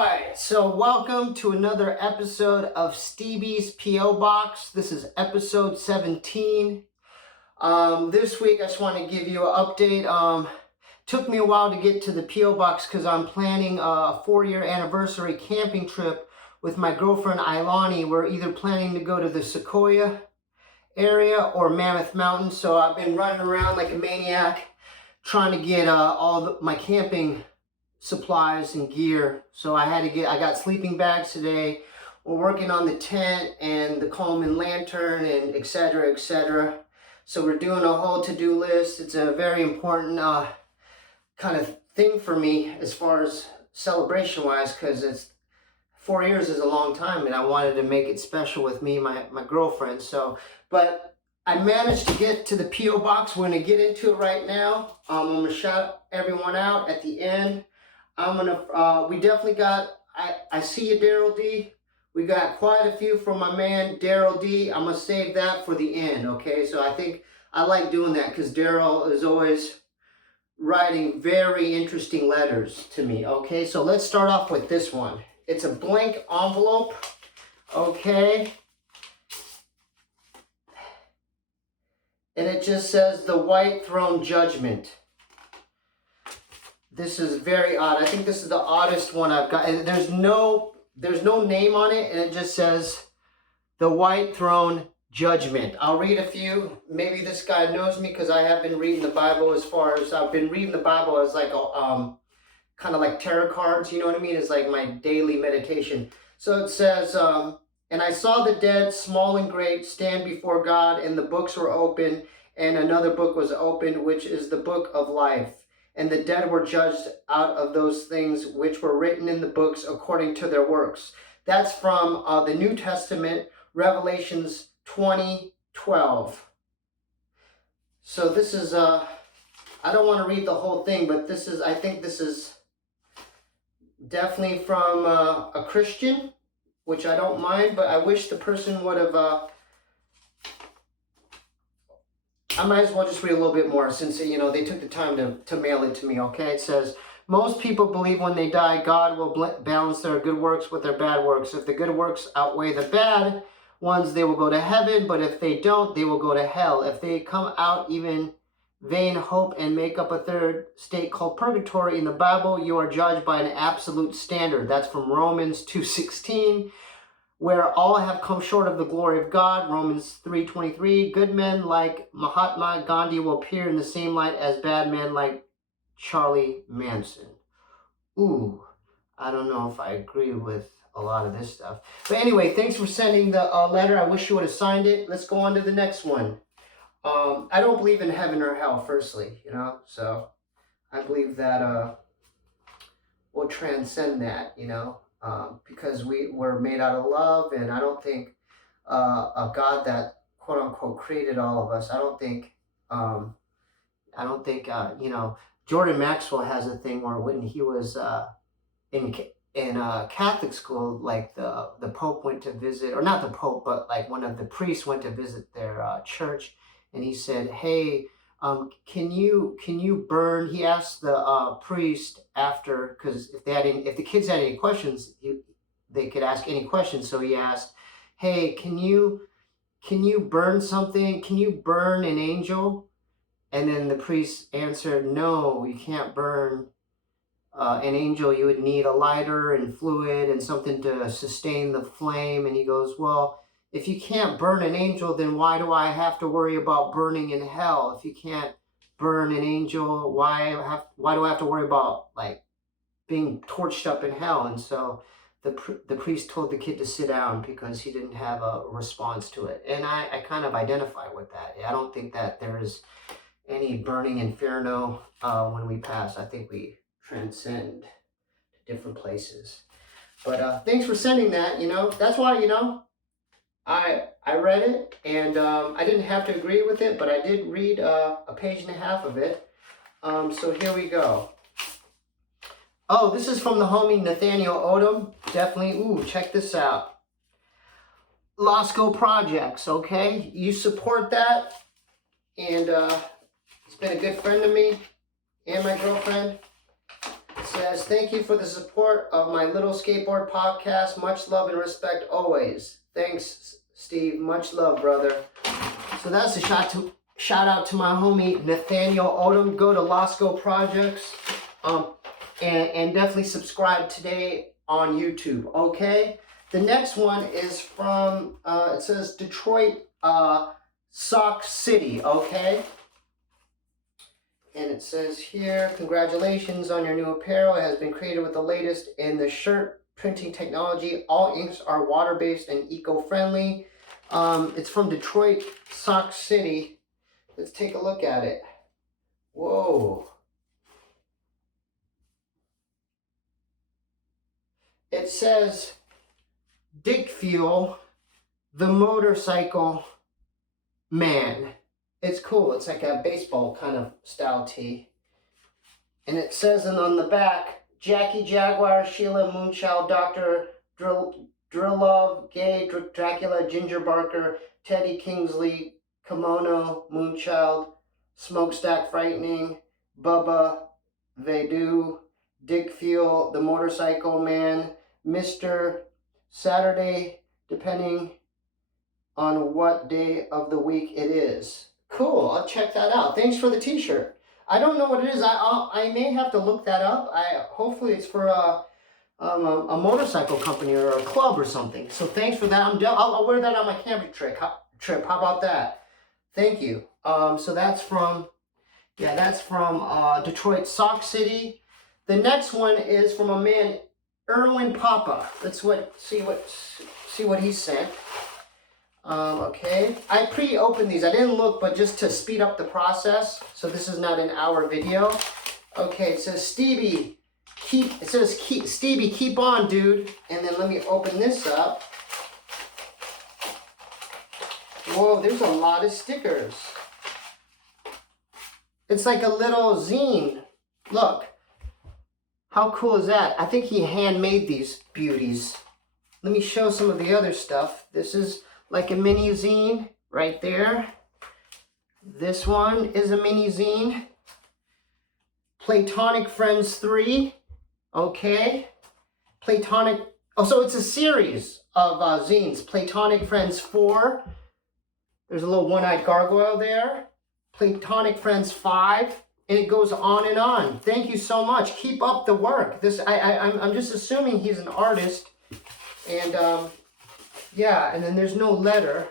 right, so welcome to another episode of STEEBEE'S PO Box. This is episode 17. This week I just want to give you an update. Took me a while to get to the PO Box because I'm planning a 4-year anniversary camping trip with my girlfriend Ilani. We're either planning to go to the Sequoia area or Mammoth Mountain, so I've been running around like a maniac trying to get my camping supplies and gear. So I got sleeping bags today. We're working on the tent and the Coleman lantern and etc. etc. So we're doing a whole to-do list. It's a very important kind of thing for me as far as celebration wise, because it's 4 years is a long time and I wanted to make it special with me, my girlfriend. So, but I managed to get to the P.O. Box. We're going to get into it right now. I'm going to shout everyone out at the end. We definitely got, I see you, Darrel D. We got quite a few from my man, Darrel D. I'm going to save that for the end, okay? So I think I like doing that because Darrel is always writing very interesting letters to me, okay? So let's start off with this one. It's a blank envelope, okay? And it just says, The White Throne Judgment. This is very odd. I think this is the oddest one I've got. And there's no name on it, and it just says The White Throne Judgment. I'll read a few. Maybe this guy knows me because I have been reading the Bible I've been reading the Bible as like a kind of like tarot cards, you know what I mean? It's like my daily meditation. So it says, and I saw the dead, small and great, stand before God, and the books were open, and another book was opened, which is the book of life. And the dead were judged out of those things which were written in the books according to their works. That's from the New Testament, Revelations 20:12. So this is, I don't want to read the whole thing, but I think this is definitely from a Christian, which I don't mind, but I wish the person would have, I might as well just read a little bit more since, you know, they took the time to mail it to me, okay? It says, most people believe when they die, God will balance their good works with their bad works. If the good works outweigh the bad ones, they will go to heaven, but if they don't, they will go to hell. If they come out even vain hope and make up a third state called purgatory in the Bible, you are judged by an absolute standard. That's from Romans 2:16. Where all have come short of the glory of God, Romans 3:23, good men like Mahatma Gandhi will appear in the same light as bad men like Charlie Manson. Ooh, I don't know if I agree with a lot of this stuff. But anyway, thanks for sending the letter. I wish you would have signed it. Let's go on to the next one. I don't believe in heaven or hell, firstly, you know, so I believe that we'll transcend that, you know. Because we were made out of love, and I don't think a God that quote unquote created all of us. I don't think you know, Jordan Maxwell has a thing where when he was in Catholic school, like the Pope went to visit, or not the Pope, but like one of the priests went to visit their church, and he said, "Hey, can you burn?" He asked the priest after, because if the kids had any questions, they could ask any questions. So he asked, "Hey, can you burn something? Can you burn an angel?" And then the priest answered, "No, you can't burn an angel. You would need a lighter and fluid and something to sustain the flame." And he goes, "Well, if you can't burn an angel, then why do I have to worry about burning in hell? If you can't burn an angel, why do I have to worry about like being torched up in hell?" And so the priest told the kid to sit down because he didn't have a response to it. And I kind of identify with that. I don't think that there is any burning inferno when we pass. I think we transcend to different places. But thanks for sending that, you know. That's why, you know, I read it, and I didn't have to agree with it, but I did read a page and a half of it. So here we go. Oh, this is from the homie Nathaniel Odom. Definitely, ooh, check this out. Losco Projects, okay? You support that, and he's been a good friend to me and my girlfriend. So says, thank you for the support of my little skateboard podcast. Much love and respect always. Thanks, Steve. Much love, brother. So that's a shout out to my homie Nathaniel Odom. Go to Losco Projects and definitely subscribe today on YouTube, okay? The next one is from, it says Detroit Sock City, okay? And it says here, congratulations on your new apparel. It has been created with the latest in the shirt printing technology. All inks are water-based and eco-friendly. It's from Detroit Sock City. Let's take a look at it. Whoa. It says, Dick Fuel, the motorcycle man. It's cool. It's like a baseball kind of style tee. And it says on the back, Jackie Jaguar, Sheila Moonchild, Dr. Drillove, Gay, Dracula, Ginger Barker, Teddy Kingsley, Kimono, Moonchild, Smokestack Frightening, Bubba, Vedu, Dick Fuel, the Motorcycle Man, Mr. Saturday, depending on what day of the week it is. Cool, I'll check that out. Thanks for the t-shirt. I don't know what it is. I may have to look that up. Hopefully it's for a motorcycle company or a club or something. So thanks for that. I'll wear that on my camping trip. How about that? Thank you. So that's from Detroit Sock City. The next one is from a man, Erwin Papa. Let's see what he sent. Okay, I pre-opened these. I didn't look, but just to speed up the process. So this is not an hour video. Okay, it says Stevie, keep on, dude. And then let me open this up. Whoa, there's a lot of stickers. It's like a little zine. Look, how cool is that? I think he handmade these beauties. Let me show some of the other stuff. This is like a mini zine right there. This one is a mini zine. Platonic Friends 3. Okay. So it's a series of zines. Platonic Friends 4. There's a little one-eyed gargoyle there. Platonic Friends 5. And it goes on and on. Thank you so much. Keep up the work. I'm just assuming he's an artist. And yeah, and then there's no letter.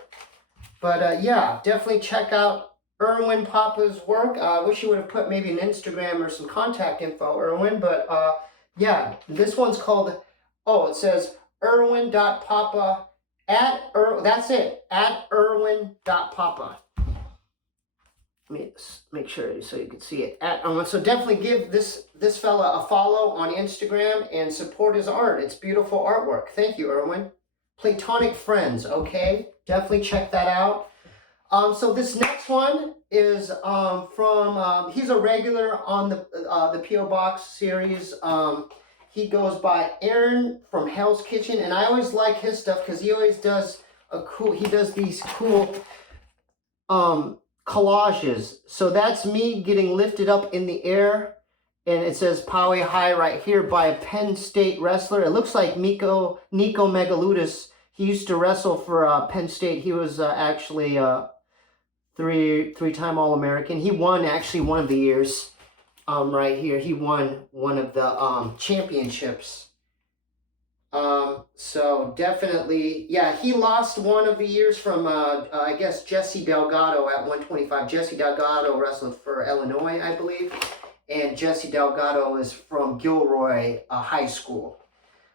But yeah, definitely check out Erwin Papa's work. I wish you would have put maybe an Instagram or some contact info, Erwin. But yeah, this one's called, it says Erwin.Papa that's it, at Erwin.Papa. Let me make sure so you can see it. So definitely give this fella a follow on Instagram and support his art. It's beautiful artwork. Thank you, Erwin. Platonic Friends, okay? Definitely check that out. So this next one is from, he's a regular on the P.O. Box series. He goes by Aaron from Hell's Kitchen, and I always like his stuff because he always does these cool collages. So that's me getting lifted up in the air, and it says Poway High right here by a Penn State wrestler. It looks like Nico Megaludis. He used to wrestle for Penn State. He was actually three-time All-American. He won actually one of the years right here. He won one of the championships. So definitely, yeah, he lost one of the years from, I guess, Jesse Delgado at 125. Jesse Delgado wrestled for Illinois, I believe. And Jesse Delgado is from Gilroy High School.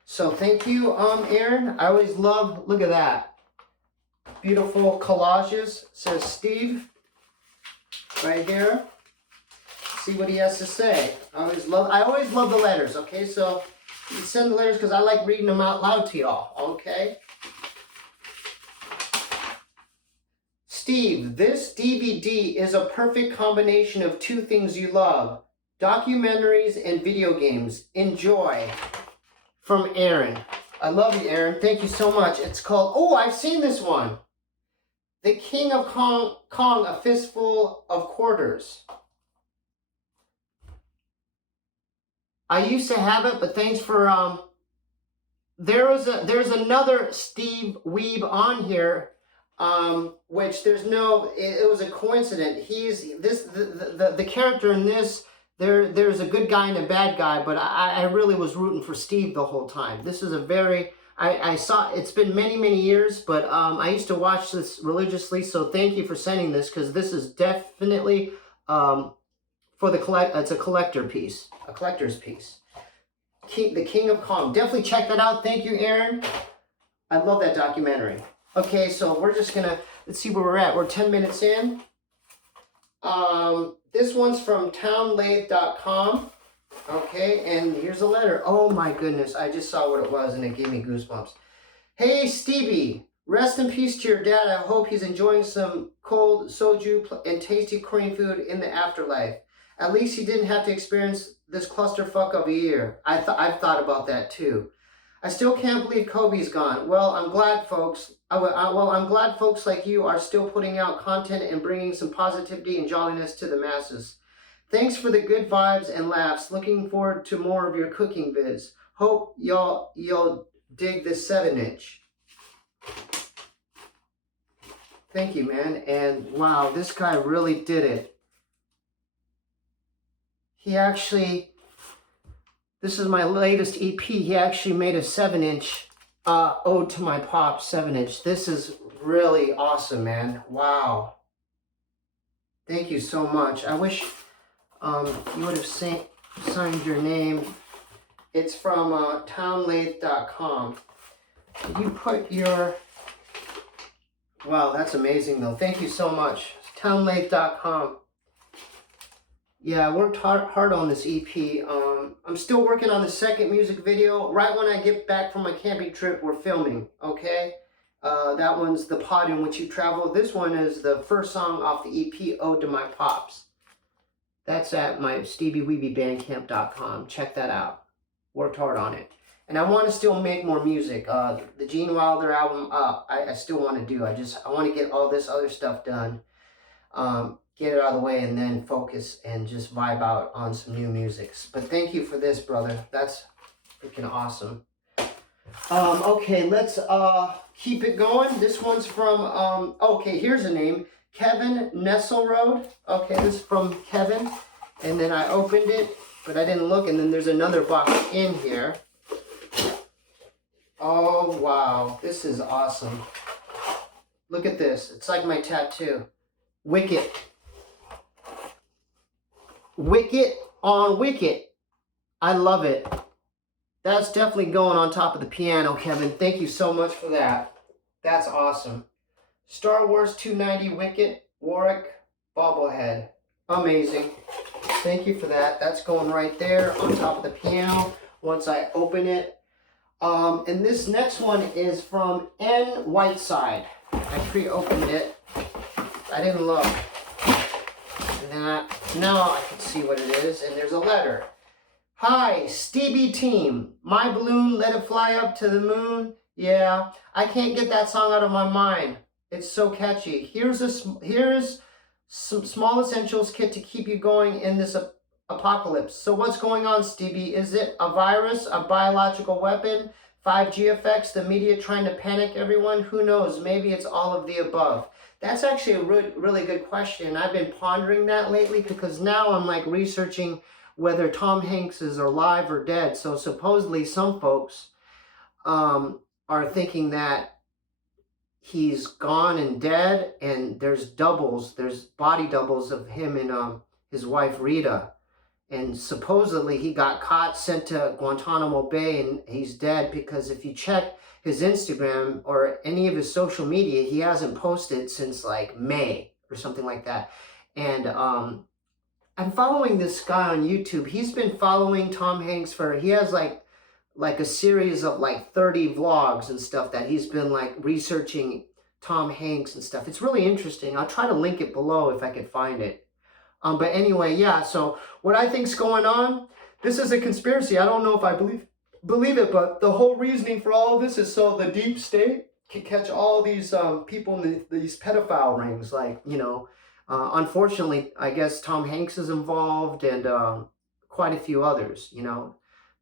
So thank you, Aaron. I always love, look at that. Beautiful collages. It says Steve right here. See what he has to say. I always love the letters, okay? So you can send the letters because I like reading them out loud to y'all, okay? Steve, this DVD is a perfect combination of two things you love. Documentaries and video games. Enjoy. From Aaron. I love you, Aaron. Thank you so much. It's called, I've seen this one. The King of Kong, A Fistful of Quarters. I used to have it, but thanks for there's another Steve Weeb on here, which it was a coincidence. The character in this, there's a good guy and a bad guy, but I really was rooting for Steve the whole time. This is a very, I saw, it's been many, many years, but I used to watch this religiously, so thank you for sending this, because this is definitely for it's a collector's piece. The King of Kong. Definitely check that out. Thank you, Aaron. I love that documentary. Okay, so we're just gonna, let's see where we're at. We're 10 minutes in. This one's from townlathe.com. Okay, and here's a letter. Oh my goodness, I just saw what it was and it gave me goosebumps. Hey, Stevie, rest in peace to your dad. I hope he's enjoying some cold soju and tasty Korean food in the afterlife. At least he didn't have to experience this clusterfuck of a year. I've thought about that too. I still can't believe Kobe's gone. Well, I'm glad folks like you are still putting out content and bringing some positivity and jolliness to the masses. Thanks for the good vibes and laughs. Looking forward to more of your cooking vids. Hope you'll dig this 7-inch. Thank you, man. And wow, this guy really did it. He actually, this is my latest EP. He actually made a 7-inch ode to my pops 7-inch. This is really awesome, man. Wow. Thank you so much. I wish you would have signed your name. It's from townlathe.com. Did you put your... Wow, that's amazing though. Thank you so much. Townlathe.com. Yeah, I worked hard on this EP. I'm still working on the second music video. Right when I get back from my camping trip, we're filming, okay? That one's The Pod in Which You Travel. This one is the first song off the EP, Ode to My Pops. That's at my SteeBee'sPoBox.com. Check that out. Worked hard on it. And I want to still make more music. The Gene Wilder album, I still want to do. I want to get all this other stuff done. Get it out of the way and then focus and just vibe out on some new music. But thank you for this, brother. That's freaking awesome. Okay, let's keep it going. This one's from, okay, here's a name. Kevin Nesselroad. Okay, this is from Kevin. And then I opened it, but I didn't look. And then there's another box in here. Oh, wow. This is awesome. Look at this. It's like my tattoo. Wicket. Wicket on Wicket. I love it. That's definitely going on top of the piano, Kevin. Thank you so much for that. That's awesome. Star Wars 290 Wicket Warwick bobblehead. Amazing. Thank you for that. That's going right there on top of the piano once I open it. And this next one is from Whiteside. I pre-opened it. I didn't look. And then now I can see what it is. And there's a letter. Hi, Stevie team. My balloon, let it fly up to the moon. Yeah, I can't get that song out of my mind. It's so catchy. Here's some small essentials kit to keep you going in this apocalypse. So what's going on, Stevie? Is it a virus, a biological weapon, 5G effects, the media trying to panic everyone? Who knows? Maybe it's all of the above. That's actually a really good question. I've been pondering that lately because now I'm like researching whether Tom Hanks is alive or dead. So supposedly some folks are thinking that he's gone and dead, and there's body doubles of him and his wife Rita. And supposedly he got caught, sent to Guantanamo Bay, and he's dead because if you check his Instagram or any of his social media, he hasn't posted since like May or something like that. And I'm following this guy on YouTube. He's been following Tom Hanks he has like a series of like 30 vlogs and stuff that he's been like researching Tom Hanks and stuff. It's really interesting. I'll try to link it below if I can find it. But anyway, yeah, so what I think's going on, this is a conspiracy. I don't know if I believe it, but the whole reasoning for all of this is so the deep state can catch all these people in these pedophile rings. Like, you know, unfortunately, I guess Tom Hanks is involved and quite a few others, you know.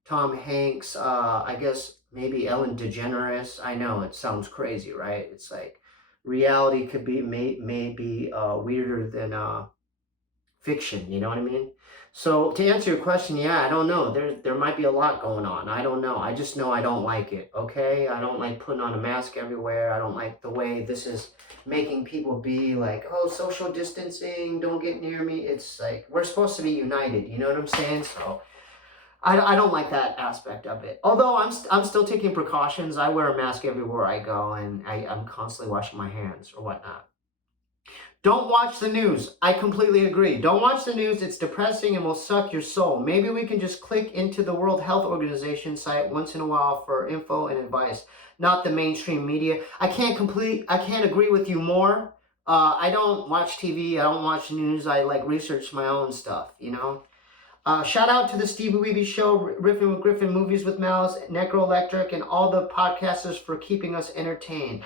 Tom Hanks, I guess maybe Ellen DeGeneres. I know it sounds crazy, right? It's like reality could be maybe weirder than fiction. You know what I mean? So to answer your question, yeah, I don't know. There might be a lot going on. I don't know. I just know I don't like it. Okay, I don't like putting on a mask everywhere. I don't like the way this is making people be like, oh, social distancing, don't get near me. It's like we're supposed to be united. You know what I'm saying? So I don't like that aspect of it. Although I'm still taking precautions. I wear a mask everywhere I go, and I'm constantly washing my hands or whatnot. Don't watch the news. I completely agree. Don't watch the news. It's depressing and will suck your soul. Maybe we can just click into the World Health Organization site once in a while for info and advice, not the mainstream media. I can't agree with you more. I don't watch TV. I don't watch news. I like research my own stuff, you know. Shout out to the Stevie Weebee Show, Riffin with Griffin, Movies with Malice, Necro Electric, and all the podcasters for keeping us entertained.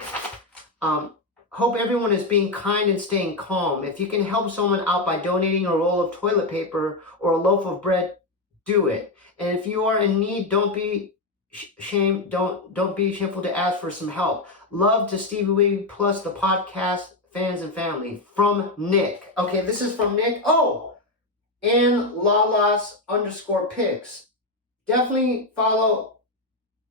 Hope everyone is being kind and staying calm. If you can help someone out by donating a roll of toilet paper or a loaf of bread, do it. And if you are in need, don't be shameful to ask for some help. Love to Stevie Weebee plus the podcast fans and family. From Nick. Okay, this is from Nick. Oh, and Lalas_pics. Definitely follow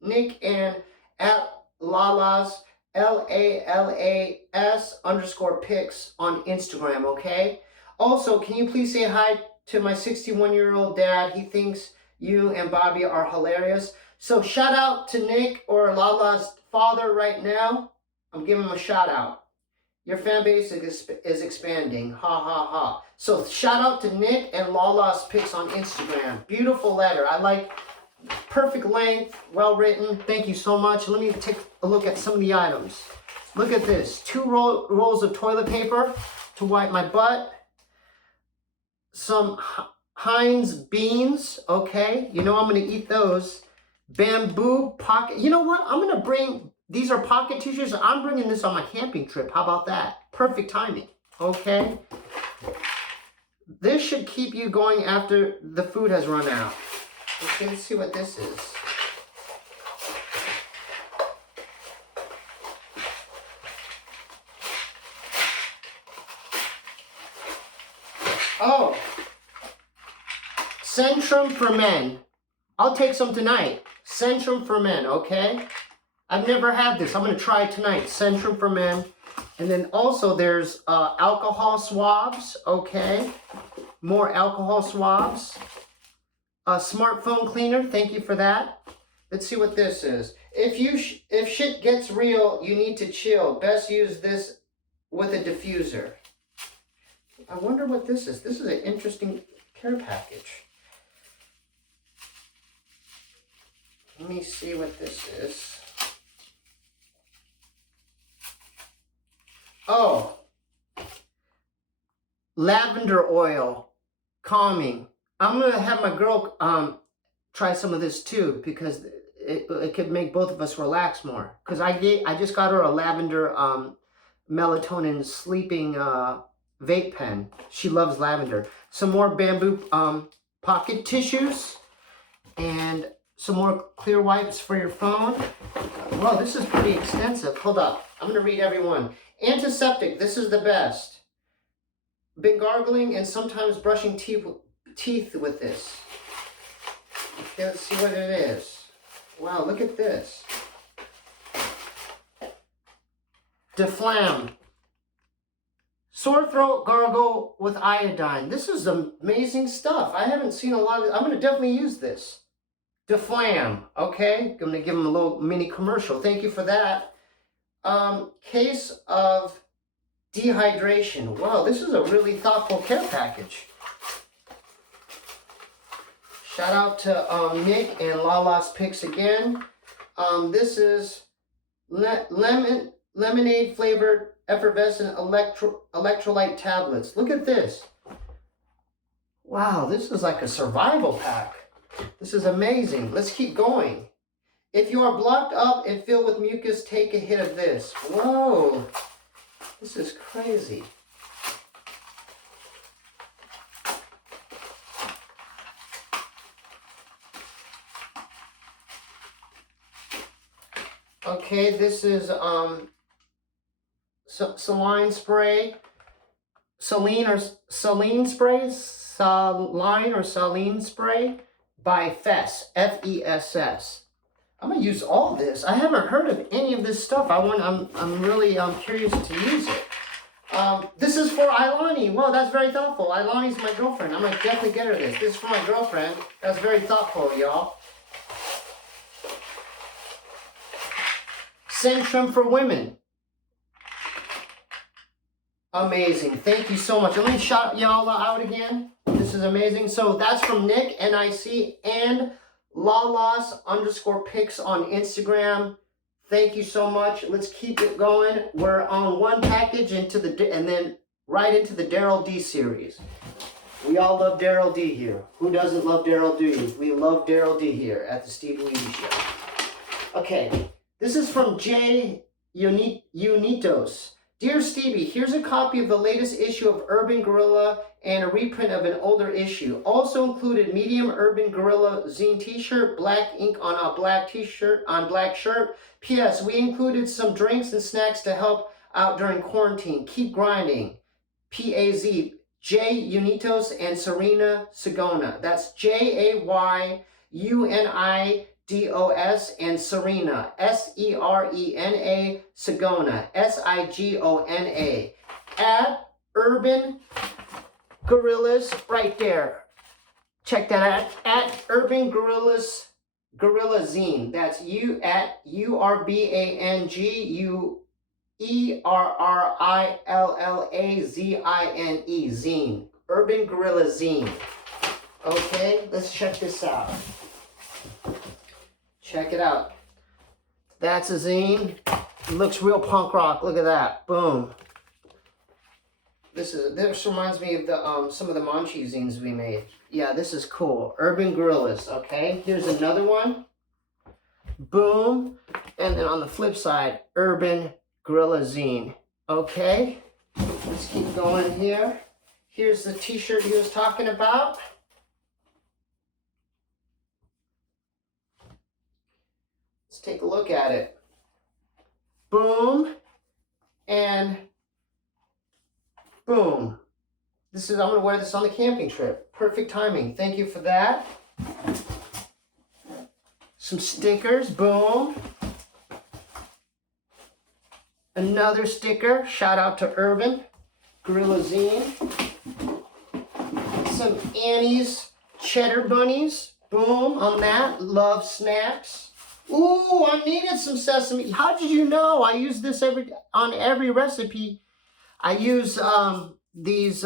Nick and at Lalas. LALAS_pics on Instagram, okay? Also, can you please say hi to my 61-year-old dad? He thinks you and Bobby are hilarious. So shout out to Nick or Lala's father right now. I'm giving him a shout out. Your fan base is expanding. Ha ha ha. So shout out to Nick and Lala's pics on Instagram. Beautiful letter. I like perfect length, well written. Thank you so much. Let me take a look at some of the items. Look at this. 2 rolls of toilet paper to wipe my butt. Some Heinz beans. Okay, you know I'm going to eat those. Bamboo pocket. You know what? I'm going to bring, these are pocket tissues. I'm bringing this on my camping trip. How about that? Perfect timing. Okay. This should keep you going after the food has run out. Okay, let's see what this is. Oh, Centrum for Men. I'll take some tonight. Centrum for Men, okay? I've never had this. I'm going to try it tonight. Centrum for Men. And then also there's alcohol swabs, okay? More alcohol swabs. A smartphone cleaner, thank you for that. Let's see what this is. If shit gets real, you need to chill. Best use this with a diffuser. I wonder what this is. This is an interesting care package. Let me see what this is. Oh, lavender oil, calming. I'm going to have my girl try some of this too, because it could make both of us relax more. Because I just got her a lavender melatonin sleeping vape pen. She loves lavender. Some more bamboo pocket tissues. And some more clear wipes for your phone. Well, this is pretty extensive. Hold up. I'm going to read every one. Antiseptic. This is the best. Been gargling and sometimes brushing teeth with this. Okay, let's see what it is. Wow, look at this. Deflam. Sore throat gargle with iodine. This is amazing stuff. I haven't seen a lot of. I'm going to definitely use this. Deflam. Okay, I'm going to give them a little mini commercial. Thank you for that. Case of dehydration. Wow, this is a really thoughtful care package. Shout out to Nick and Lala's Picks again. This is lemonade flavored effervescent electrolyte tablets. Look at this. Wow, this is like a survival pack. This is amazing. Let's keep going. If you are blocked up and filled with mucus, take a hit of this. Whoa, this is crazy. Okay, this is saline spray. Saline spray by Fess, F-E-S-S. I'm gonna use all this. I haven't heard of any of this stuff. I'm really curious to use it. This is for Ilani. Well, that's very thoughtful. Ilani's my girlfriend. I'm gonna definitely get her this. This is for my girlfriend. That's very thoughtful, y'all. Centrum for women. Amazing. Thank you so much. Let me shout y'all out again. This is amazing. So that's from Nick, N-I-C, and Lalas_pics on Instagram. Thank you so much. Let's keep it going. We're on one package and then right into the Darrel D series. We all love Darrel D here. Who doesn't love Darrel D? We love Darrel D here at the Steve Weebee Show. Okay, this is from J Unidos. Dear Stevie, here's a copy of the latest issue of Urban Gorilla and a reprint of an older issue. Also included medium Urban Gorilla zine t-shirt, black ink on a black t-shirt on black shirt. P.S. We included some drinks and snacks to help out during quarantine. Keep grinding. P.A.Z. J Unidos and Serena Sigona. That's J-A-Y-U-N-I-D-O-S and Serena, S-E-R-E-N-A, Sigona, S-I-G-O-N-A, at Urban Gorillas, right there. Check that out, at Urban Gorillas, Gorilla Zine. That's URBANGUERRILLAZINE, Zine. Urban Gorilla Zine. Okay, let's check this out. Check it out. That's a zine. It looks real punk rock. Look at that. Boom. This reminds me of the some of the Manchi zines we made. Yeah, this is cool. Urban Gorillas. Okay. Here's another one. Boom. And then on the flip side, Urban Gorilla Zine. Okay. Let's keep going here. Here's the t-shirt he was talking about. Let's take a look at it. Boom. And boom. I'm going to wear this on the camping trip. Perfect timing. Thank you for that. Some stickers. Boom. Another sticker. Shout out to Urban Gorilla Zine. Some Annie's Cheddar Bunnies. Boom on that. Love snacks. Ooh, I needed some sesame. How did you know? I use this on every recipe. I use these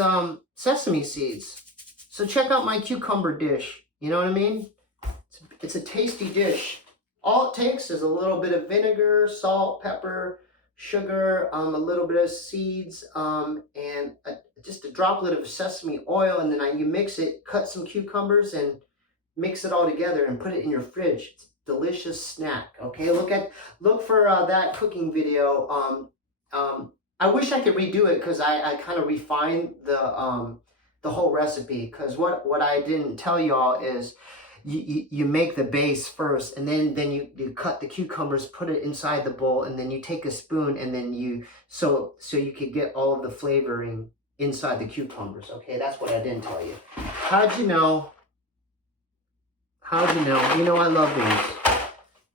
sesame seeds. So check out my cucumber dish. You know what I mean? It's a tasty dish. All it takes is a little bit of vinegar, salt, pepper, sugar, a little bit of seeds, and just a droplet of sesame oil. And then you mix it, cut some cucumbers, and mix it all together and put it in your fridge. It's a delicious snack. Okay, look for that cooking video. I wish I could redo it because I kind of refined the whole recipe. Because what I didn't tell y'all is you make the base first, and then you cut the cucumbers, put it inside the bowl, and then you take a spoon, and then so you could get all of the flavoring inside the cucumbers. Okay, that's what I didn't tell you. How'd you know? How'd you know? You know I love these.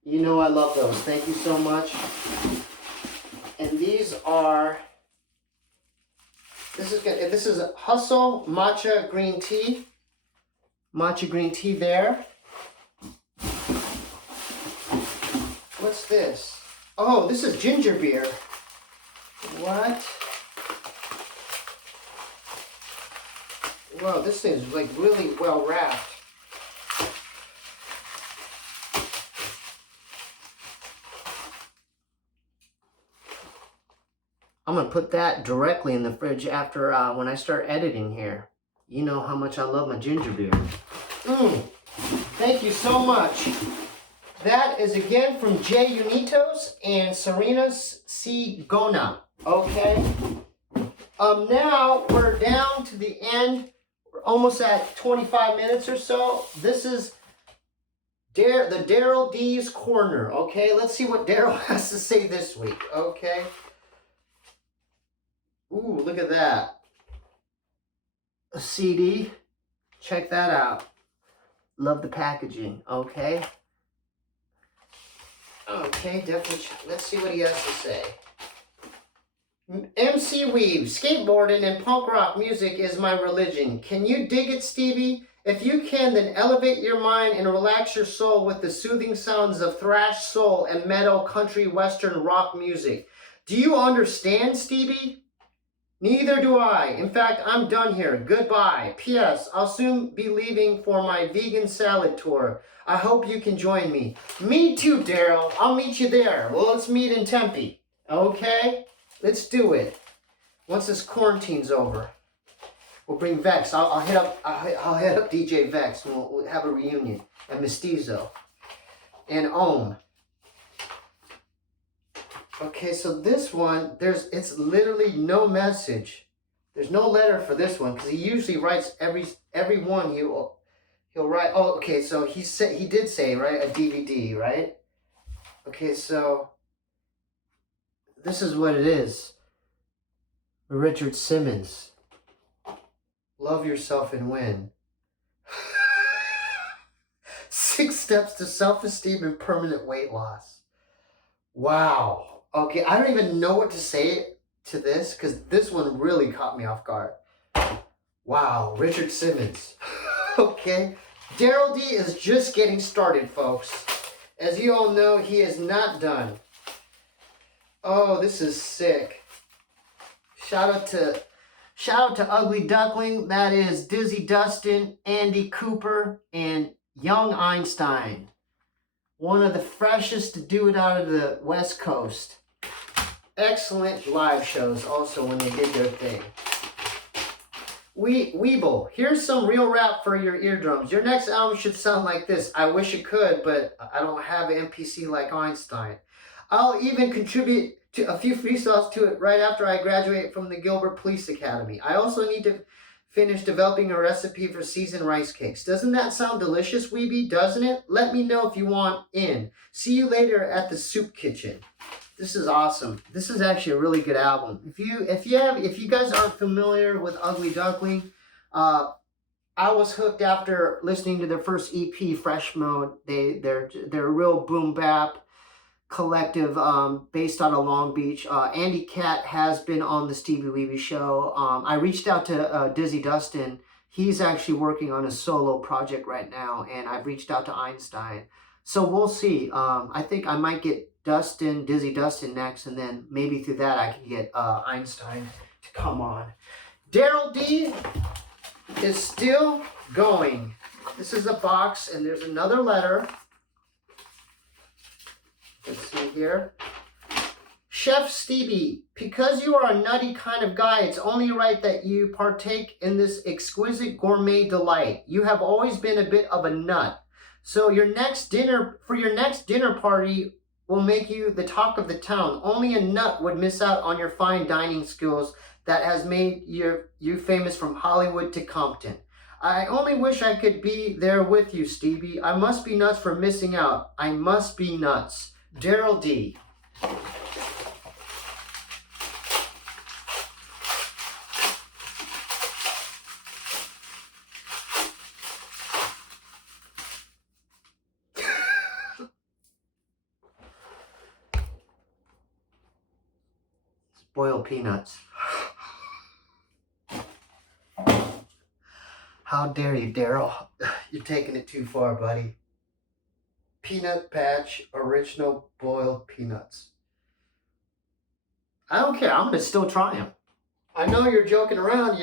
You know I love those. Thank you so much. And these are, this is Hustle Matcha Green Tea. Matcha Green Tea there. What's this? Oh, this is ginger beer. What? Wow, this thing is like really well wrapped. I'm going to put that directly in the fridge after when I start editing here. You know how much I love my ginger beer. Thank you so much. That is again from J Unidos and Serena Sigona. Okay. Now we're down to the end. We're almost at 25 minutes or so. This is The Darrel D's Corner. Okay, let's see what Darrel has to say this week. Okay. Ooh, look at that. A CD. Check that out. Love the packaging. Okay. Okay, definitely. Let's see what he has to say. MC Weeb, skateboarding and punk rock music is my religion. Can you dig it, Stevie? If you can, then elevate your mind and relax your soul with the soothing sounds of thrash, soul, and metal, country, western, rock music. Do you understand, Stevie? Neither do I. In fact, I'm done here. Goodbye. P.S. I'll soon be leaving for my vegan salad tour. I hope you can join me. Me too, Darrel. I'll meet you there. Well, let's meet in Tempe. Okay? Let's do it. Once this quarantine's over, we'll bring Vex. I'll hit up DJ Vex and we'll have a reunion. And Mestizo. And Ohm. Okay, so this one, it's literally no message. There's no letter for this one because he usually writes every one he'll write. Oh, okay, so he did say, right, a DVD, right? Okay, so this is what it is. Richard Simmons. Love yourself and win. 6 steps to self-esteem and permanent weight loss. Wow. Okay, I don't even know what to say to this because this one really caught me off guard. Wow, Richard Simmons. Okay, Darrel D is just getting started, folks. As you all know, he is not done. Oh, this is sick. Shout out to Ugly Duckling. That is Dizzy Dustin, Andy Cooper, and Young Einstein. One of the freshest to do it out of the West Coast. Excellent live shows also when they did their thing. Weeble, here's some real rap for your eardrums. Your next album should sound like this. I wish it could, but I don't have an MPC like Einstein. I'll even contribute to a few freestyles to it right after I graduate from the Gilbert Police Academy. I also need to finish developing a recipe for seasoned rice cakes. Doesn't that sound delicious, Weebee? Doesn't it? Let me know if you want in. See you later at the soup kitchen. This is awesome. This is actually a really good album. If you guys aren't familiar with Ugly Duckling, I was hooked after listening to their first EP, Fresh Mode. They're a real boom bap collective based out of Long Beach. Andy Cat has been on the Stevie Weebee show. I reached out to Dizzy Dustin. He's actually working on a solo project right now, and I've reached out to Einstein. So we'll see. I think I might get Dizzy Dustin next, and then maybe through that I can get Einstein to come on. Darrel D is still going. This is a box, and there's another letter. Let's see here. Chef Stevie, because you are a nutty kind of guy, it's only right that you partake in this exquisite gourmet delight. You have always been a bit of a nut. So your next dinner party will make you the talk of the town. Only a nut would miss out on your fine dining skills that has made you famous from Hollywood to Compton. I only wish I could be there with you, Stevie. I must be nuts for missing out. I must be nuts. Darrel D. Boiled peanuts. How dare you, Darrel? You're taking it too far, buddy. Peanut Patch original boiled peanuts. I don't care. I'm going to still try them. I know you're joking around,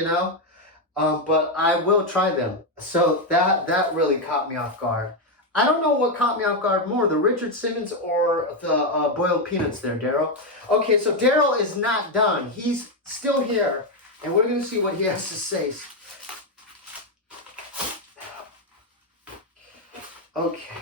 but I will try them. So that really caught me off guard. I don't know what caught me off guard more, the Richard Simmons or the boiled peanuts there, Darrel. Okay, so Darrel is not done. He's still here, and we're going to see what he has to say. Okay.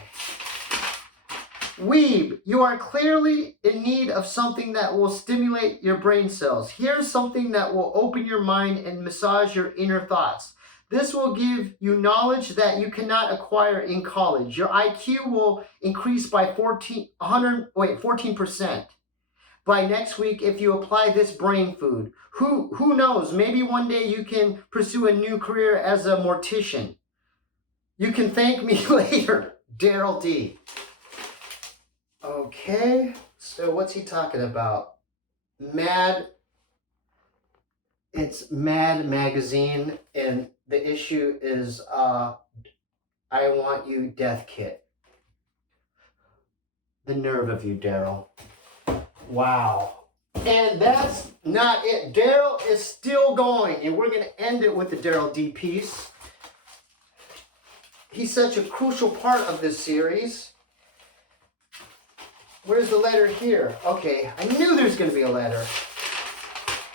Weeb, you are clearly in need of something that will stimulate your brain cells. Here's something that will open your mind and massage your inner thoughts. This will give you knowledge that you cannot acquire in college. Your IQ will increase by 14%. By next week, if you apply this brain food, who knows? Maybe one day you can pursue a new career as a mortician. You can thank me later, Darrel D. Okay, so what's he talking about? It's Mad Magazine, and the issue is I Want You Death Kit. The nerve of you, Darrel. Wow. And that's not it. Darrel is still going, and we're going to end it with the Darrel D piece. He's such a crucial part of this series. Where's the letter here? Okay, I knew there's going to be a letter.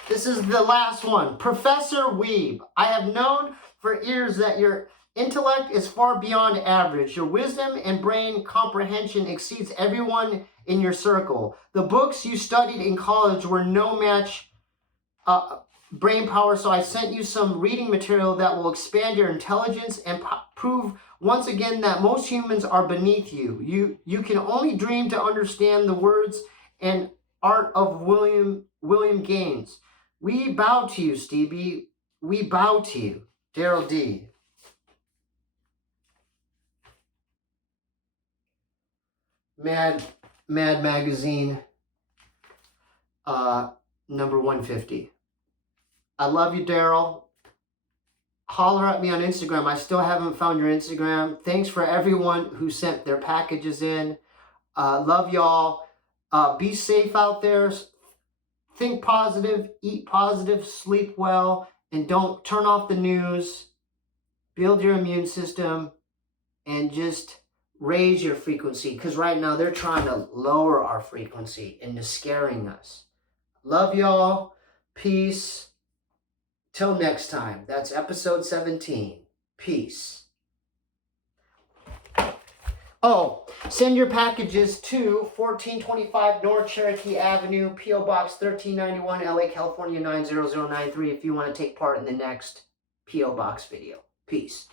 This is the last one. Professor Weebee, I have known for years that your intellect is far beyond average. Your wisdom and brain comprehension exceeds everyone in your circle. The books you studied in college were no match brain power, so I sent you some reading material that will expand your intelligence and prove once again that most humans are beneath you. You can only dream to understand the words and art of William Gaines. We bow to you, Stevie. We bow to you. Darrel D. Mad Magazine, number 150. I love you, Darrel. Holler at me on Instagram. I still haven't found your Instagram. Thanks for everyone who sent their packages in. Love y'all. Be safe out there. Think positive, eat positive, sleep well, and don't turn off the news. Build your immune system and just raise your frequency, because right now they're trying to lower our frequency into scaring us. Love y'all. Peace. Till next time. That's episode 17. Peace. Oh, send your packages to 1425 North Cherokee Avenue, P.O. Box 1391, LA, California 90093 if you want to take part in the next P.O. Box video. Peace.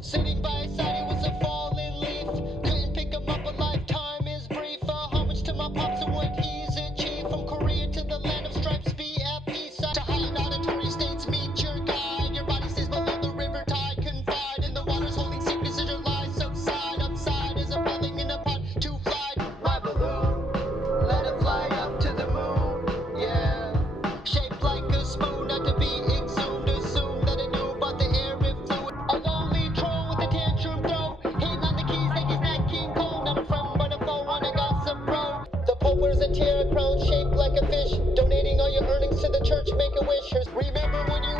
Sitting by his side, he was a fallen leaf. Couldn't pick him up, a lifetime is brief. Homage to my pops and what he's achieved. From Korea to the land of stripes, be at peace. To high auditory states, meet your guide. Your body stays below the river tide. Confide in the waters, holding secrets as your lies subside. Upside is a falling in a pot to fly. My balloon, let it fly up to the moon. Yeah, shaped like a spoon, not to be exhumed. Assume that it knew about the air it flew. A lonely troll with a tantrum throw. Hitting on the keys like he's not King Kong. Not a friend but a foe on a gossip bro. The Pope wears a tiara crown shaped like a fish. Donating all your earnings to the church, make a wish. Remember when you